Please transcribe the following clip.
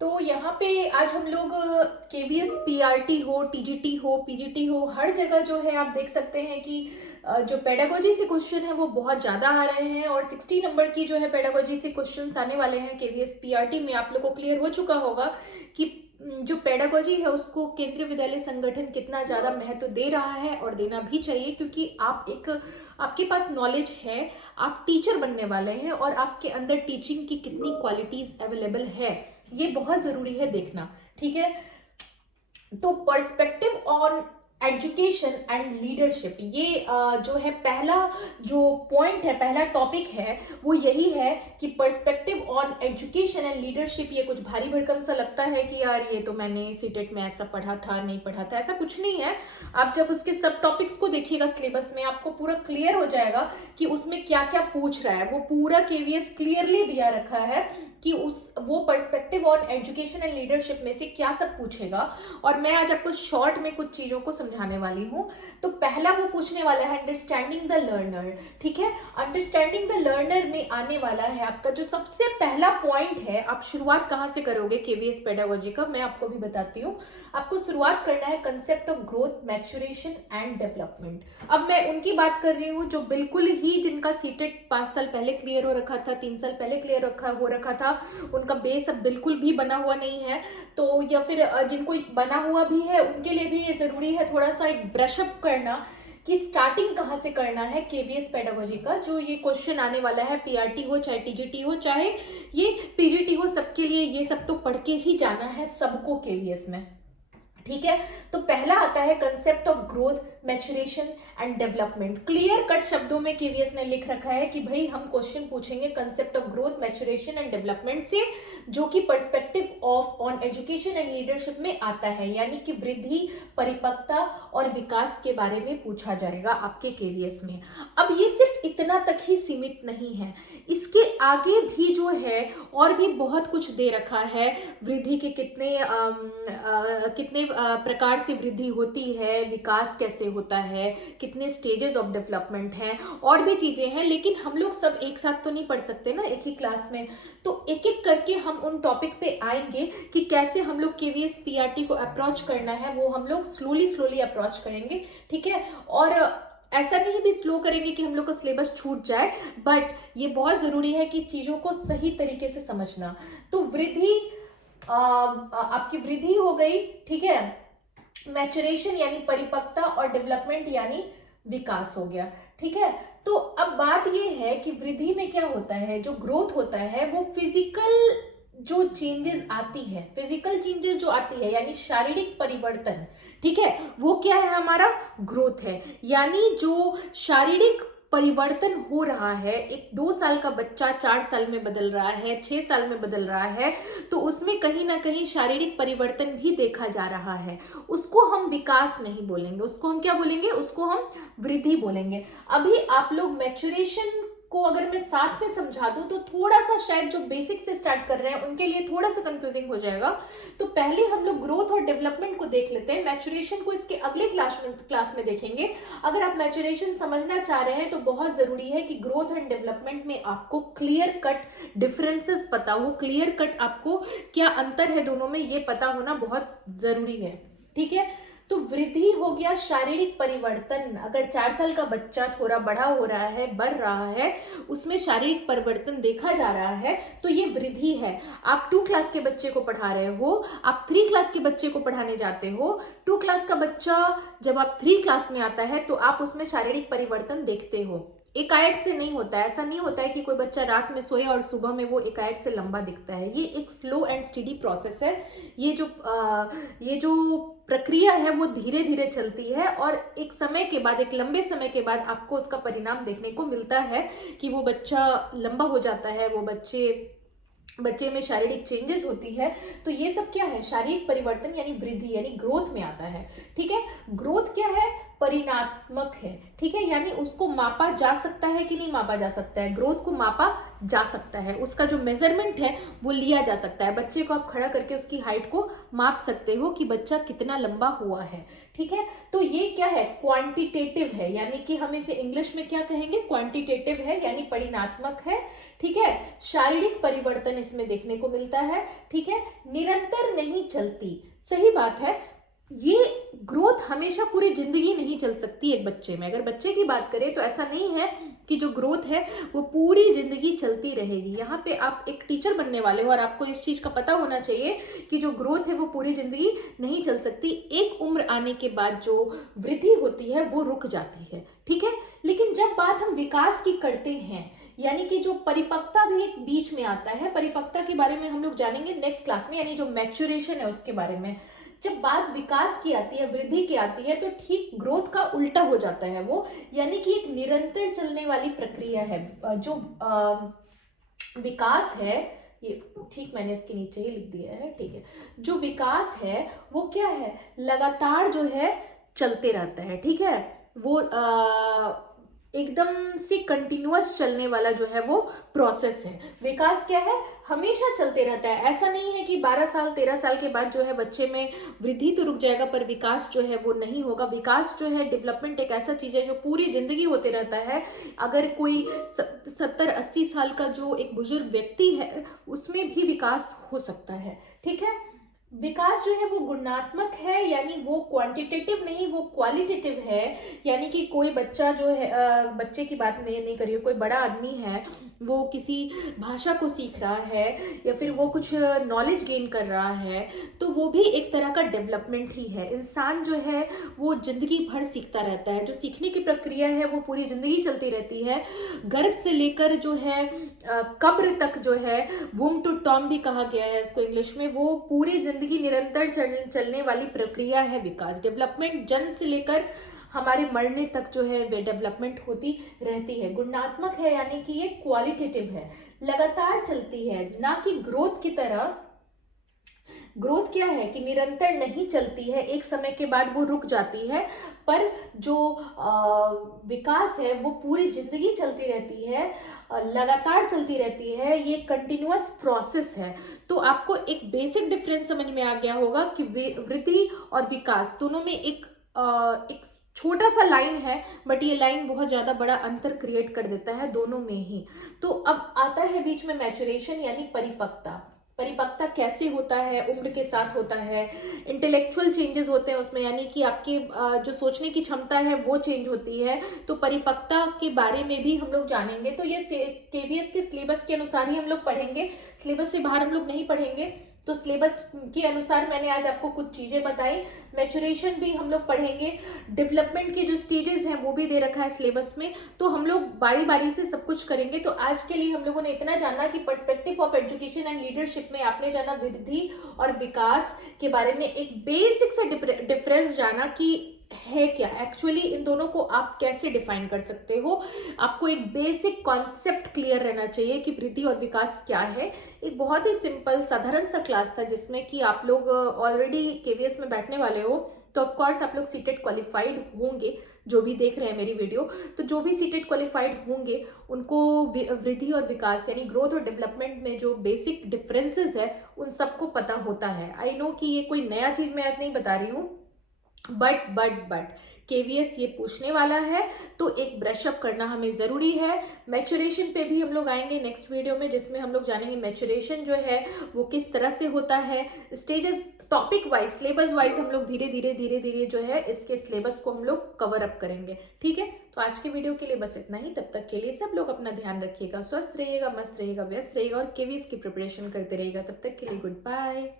तो यहाँ पे आज हम लोग केवीएस पीआरटी हो, टीजीटी हो, पीजीटी हो, हर जगह जो है आप देख सकते हैं कि जो पेडागोजी से क्वेश्चन है वो बहुत ज़्यादा आ रहे हैं और 60 नंबर की जो है पेडागोजी से क्वेश्चंस आने वाले हैं केवीएस पीआरटी में। आप लोग को क्लियर हो चुका होगा कि जो पेडागोजी है उसको केंद्रीय विद्यालय संगठन कितना ज़्यादा महत्व दे रहा है और देना भी चाहिए, क्योंकि आपके पास नॉलेज है, आप टीचर बनने वाले हैं और आपके अंदर टीचिंग की कितनी क्वालिटीज अवेलेबल है ये बहुत ज़रूरी है देखना। ठीक है, तो perspective on education and leadership, ये जो है पहला जो पॉइंट है, पहला टॉपिक है वो यही है कि perspective on education and leadership. ये कुछ भारी भरकम सा लगता है कि यार ये तो मैंने सीटेट में ऐसा पढ़ा था, नहीं पढ़ा था, ऐसा कुछ नहीं है। आप जब उसके सब टॉपिक्स को देखिएगा सिलेबस में, आपको पूरा क्लियर हो जाएगा कि उसमें क्या क्या पूछ रहा है। वो पूरा केवीएस क्लियरली दिया रखा है कि वो perspective on education and leadership में से क्या सब पूछेगा, और मैं आज आपको शॉर्ट में कुछ चीजों को समझाने वाली हूँ। तो पहला वो पूछने वाला है अंडरस्टैंडिंग द लर्नर। ठीक है, अंडरस्टैंडिंग द लर्नर में आने वाला है आपका जो सबसे पहला पॉइंट है। आप शुरुआत कहाँ से करोगे केवीएस पेडागोजी का, मैं आपको भी बताती हूँ। आपको शुरुआत करना है concept of growth, maturation and development. अब मैं उनकी बात कर रही हूँ जो बिल्कुल ही जिनका सीटेट 5 साल पहले क्लियर हो रखा था, 3 साल पहले क्लियर हो रखा था, उनका बेस अब बिल्कुल भी बना हुआ नहीं है। तो या फिर जिनको बना हुआ भी है उनके लिए भी ये जरूरी है थोड़ा सा एक ब्रशअप करना कि स्टार्टिंग कहाँ से करना है केवीएस पेडागोजी का। जो ये क्वेश्चन आने वाला है, पीआरटी हो चाहे टीजीटी हो चाहे ये पीजीटी हो, सबके लिए ये सब तो पढ़ के ही जाना है सबको केवीएस में। ठीक है, तो पहला आता है concept of growth, maturation and development. Clear cut शब्दों में केवीएस ने लिख रखा है कि भाई हम क्वेश्चन पूछेंगे concept of growth, maturation and development से, जो कि perspective of on education and leadership में आता है, यानी कि वृद्धि, परिपक्वता और विकास के बारे में पूछा जाएगा आपके केवीएस में। अब ये सिर्फ इतना तक ही सीमित नहीं है, इसके आगे भी जो है और भी बहुत कुछ दे रखा है। वृद्धि के कितने प्रकार से वृद्धि होती है, विकास कैसे होता है, कितने स्टेजेस ऑफ डेवलपमेंट हैं, और भी चीजें हैं। लेकिन हम लोग सब एक साथ तो नहीं पढ़ सकते ना एक ही क्लास में, तो एक एक करके हम उन टॉपिक पे आएंगे कि कैसे हम लोग केवीएस पीआरटी को अप्रोच करना है, वो हम लोग स्लोली अप्रोच करेंगे। ठीक है, और ऐसा नहीं भी स्लो करेंगे कि हम लोग का सिलेबस छूट जाए, बट ये बहुत जरूरी है कि चीजों को सही तरीके से समझना। तो वृद्धि, आपकी वृद्धि हो गई, ठीक है, मैच्योरेशन यानी परिपक्वता, और डेवलपमेंट यानी विकास हो गया। ठीक है, तो अब बात ये है कि वृद्धि में क्या होता है, जो ग्रोथ होता है वो फिजिकल जो चेंजेस आती है, फिजिकल चेंजेस जो आती है यानी शारीरिक परिवर्तन, ठीक है, वो क्या है, हमारा ग्रोथ है। यानी जो शारीरिक परिवर्तन हो रहा है, एक 2 साल का बच्चा 4 साल में बदल रहा है, 6 साल में बदल रहा है, तो उसमें कहीं ना कहीं शारीरिक परिवर्तन भी देखा जा रहा है। उसको हम विकास नहीं बोलेंगे, उसको हम क्या बोलेंगे, उसको हम वृद्धि बोलेंगे। अभी आप लोग मैच्योरेशन को अगर मैं साथ में समझा दूं तो थोड़ा सा शायद जो बेसिक से स्टार्ट कर रहे हैं उनके लिए थोड़ा सा कंफ्यूजिंग हो जाएगा। तो पहले हम लोग ग्रोथ और डेवलपमेंट को देख लेते हैं, मैच्योरेशन को इसके अगले क्लास में देखेंगे। अगर आप मैच्योरेशन समझना चाह रहे हैं तो बहुत जरूरी है कि ग्रोथ एंड डेवलपमेंट में आपको क्लियर कट डिफरेंसेस पता हो, क्लियर कट आपको क्या अंतर है दोनों में ये पता होना बहुत जरूरी है। ठीक है, तो वृद्धि हो गया शारीरिक परिवर्तन। अगर 4 साल का बच्चा थोड़ा बड़ा हो रहा है, बढ़ रहा है, उसमें शारीरिक परिवर्तन देखा जा रहा है, तो ये वृद्धि है। आप 2 क्लास के बच्चे को पढ़ा रहे हो, आप 3 क्लास के बच्चे को पढ़ाने जाते हो। 2 क्लास का बच्चा जब आप 3 क्लास में आता है तो आप उसमें शारीरिक परिवर्तन देखते हो। एकाएक से नहीं होता है, ऐसा नहीं होता है कि कोई बच्चा रात में सोए और सुबह में वो एकाएक से लंबा दिखता है। ये एक स्लो एंड स्टडी प्रोसेस है। ये जो प्रक्रिया है वो धीरे धीरे चलती है और एक समय के बाद, एक लंबे समय के बाद आपको उसका परिणाम देखने को मिलता है कि वो बच्चा लंबा हो जाता है, वो बच्चे में शारीरिक चेंजेस होती है। तो ये सब क्या है, शारीरिक परिवर्तन यानी वृद्धि यानी ग्रोथ में आता है। ठीक है, ग्रोथ क्या है, परिणात्मक है। ठीक है, यानी उसको मापा जा सकता है कि नहीं मापा जा सकता है, ग्रोथ को मापा जा सकता है, उसका जो मेजरमेंट है वो लिया जा सकता है। बच्चे को आप खड़ा करके उसकी हाइट को माप सकते हो कि बच्चा कितना लंबा हुआ है। ठीक है, तो ये क्या है, क्वांटिटेटिव है, यानी कि हम इसे इंग्लिश में क्या कहेंगे, क्वांटिटेटिव है यानी परिणात्मक है। ठीक है। शारीरिक परिवर्तन इसमें देखने को मिलता है, ठीक है। निरंतर नहीं चलती, सही बात है। ये ग्रोथ हमेशा पूरी जिंदगी नहीं चल सकती एक बच्चे में। अगर बच्चे की बात करें तो ऐसा नहीं है कि जो ग्रोथ है वो पूरी जिंदगी चलती रहेगी। यहाँ पे आप एक टीचर बनने वाले हो और आपको इस चीज का पता होना चाहिए कि जो ग्रोथ है वो पूरी जिंदगी नहीं चल सकती। एक उम्र आने के बाद जो वृद्धि होती है वो रुक जाती है, ठीक है। लेकिन जब बात हम विकास की करते हैं, यानी कि जो परिपक्वता भी एक बीच में आता है, परिपक्वता के बारे में हम लोग जानेंगे नेक्स्ट क्लास में, यानी जो मैच्योरेशन है उसके बारे में। जब बात विकास की आती है, वृद्धि की आती है, तो ठीक ग्रोथ का उल्टा हो जाता है वो, यानी कि एक निरंतर चलने वाली प्रक्रिया है। जो विकास है, ये ठीक मैंने इसके नीचे ही लिख दिया है, ठीक है। जो विकास है वो क्या है, लगातार जो है चलते रहता है, ठीक है। वो एकदम से कंटिन्यूअस चलने वाला जो है वो प्रोसेस है। विकास क्या है, हमेशा चलते रहता है। ऐसा नहीं है कि 12 साल 13 साल के बाद जो है बच्चे में वृद्धि तो रुक जाएगा पर विकास जो है वो नहीं होगा। विकास जो है, डेवलपमेंट एक ऐसा चीज है जो पूरी जिंदगी होते रहता है। अगर कोई 70-80 साल का जो एक बुजुर्ग व्यक्ति है उसमें भी विकास हो सकता है, ठीक है। विकास जो है वो गुणात्मक है, यानी वो क्वांटिटेटिव नहीं, वो क्वालिटेटिव है। यानी कि कोई बच्चा जो है, बच्चे की बात मैं नहीं कर रही हूँ, कोई बड़ा आदमी है, वो किसी भाषा को सीख रहा है या फिर वो कुछ नॉलेज गेन कर रहा है, तो वो भी एक तरह का डेवलपमेंट ही है। इंसान जो है वो जिंदगी भर सीखता रहता है। जो सीखने की प्रक्रिया है वो पूरी जिंदगी चलती रहती है। गर्भ से लेकर जो है कब्र तक जो है, वूम टू टॉम भी कहा गया है इसको इंग्लिश में, वो पूरी जिंदगी निरंतर चलने वाली प्रक्रिया है विकास। डेवलपमेंट जन्म से लेकर हमारे मरने तक जो है वे डेवलपमेंट होती रहती है। गुणात्मक है, यानी कि ये क्वालिटेटिव है, लगातार चलती है, ना कि ग्रोथ की तरह। ग्रोथ क्या है कि निरंतर नहीं चलती है, एक समय के बाद वो रुक जाती है। पर जो विकास है वो पूरी जिंदगी चलती रहती है, लगातार चलती रहती है। ये कंटिन्यूअस प्रोसेस है। तो आपको एक बेसिक डिफरेंस समझ में आ गया होगा कि वृद्धि और विकास दोनों में एक छोटा सा लाइन है, बट ये लाइन बहुत ज्यादा बड़ा अंतर क्रिएट कर देता है दोनों में ही। तो अब आता है बीच में मैच्योरेशन, यानी परिपक्वता। परिपक्वता कैसे होता है, उम्र के साथ होता है। इंटेलेक्चुअल चेंजेस होते हैं उसमें, यानी कि आपकी जो सोचने की क्षमता है वो चेंज होती है। तो परिपक्वता के बारे में भी हम लोग जानेंगे। तो ये केवीएस के सिलेबस के अनुसार ही हम लोग पढ़ेंगे, सिलेबस से बाहर हम लोग नहीं पढ़ेंगे। तो सिलेबस के अनुसार मैंने आज आपको कुछ चीजें बताई। मैच्योरेशन भी हम लोग पढ़ेंगे, डेवलपमेंट के जो स्टेजेस हैं वो भी दे रखा है सिलेबस में। तो हम लोग बारी बारी से सब कुछ करेंगे। तो आज के लिए हम लोगों ने इतना जाना कि perspective of education and leadership में आपने जाना वृद्धि और विकास के बारे में, एक बेसिक से डिफरेंस जाना कि है क्या एक्चुअली, इन दोनों को आप कैसे डिफाइन कर सकते हो। आपको एक बेसिक कॉन्सेप्ट क्लियर रहना चाहिए कि वृद्धि और विकास क्या है। एक बहुत ही सिंपल साधारण सा क्लास था जिसमें कि आप लोग ऑलरेडी केवीएस में बैठने वाले हो, तो ऑफ कोर्स आप लोग सीटेट क्वालिफाइड होंगे। जो भी देख रहे हैं मेरी वीडियो, तो जो भी सीटेट क्वालिफाइड होंगे उनको वृद्धि और विकास यानी ग्रोथ और डेवलपमेंट में जो बेसिक डिफरेंसेस है उन सबको पता होता है। आई नो कि ये कोई नया चीज मैं आज नहीं बता रही हूँ, बट केवीएस ये पूछने वाला है, तो एक ब्रशअप करना हमें जरूरी है। मैच्योरेशन पे भी हम लोग आएंगे नेक्स्ट वीडियो में, जिसमें हम लोग जानेंगे मैच्योरेशन जो है वो किस तरह से होता है। Stages topic wise, syllabus wise हम लोग धीरे धीरे जो है इसके सिलेबस को हम लोग कवर अप करेंगे, ठीक है। तो आज के वीडियो के लिए बस इतना ही। तब तक के लिए सब लोग अपना ध्यान रखिएगा, स्वस्थ रहिएगा, मस्त रहिएगा, व्यस्त रहिएगा और केवीएस की प्रिपरेशन करते रहिएगा। तब तक के लिए गुड बाय।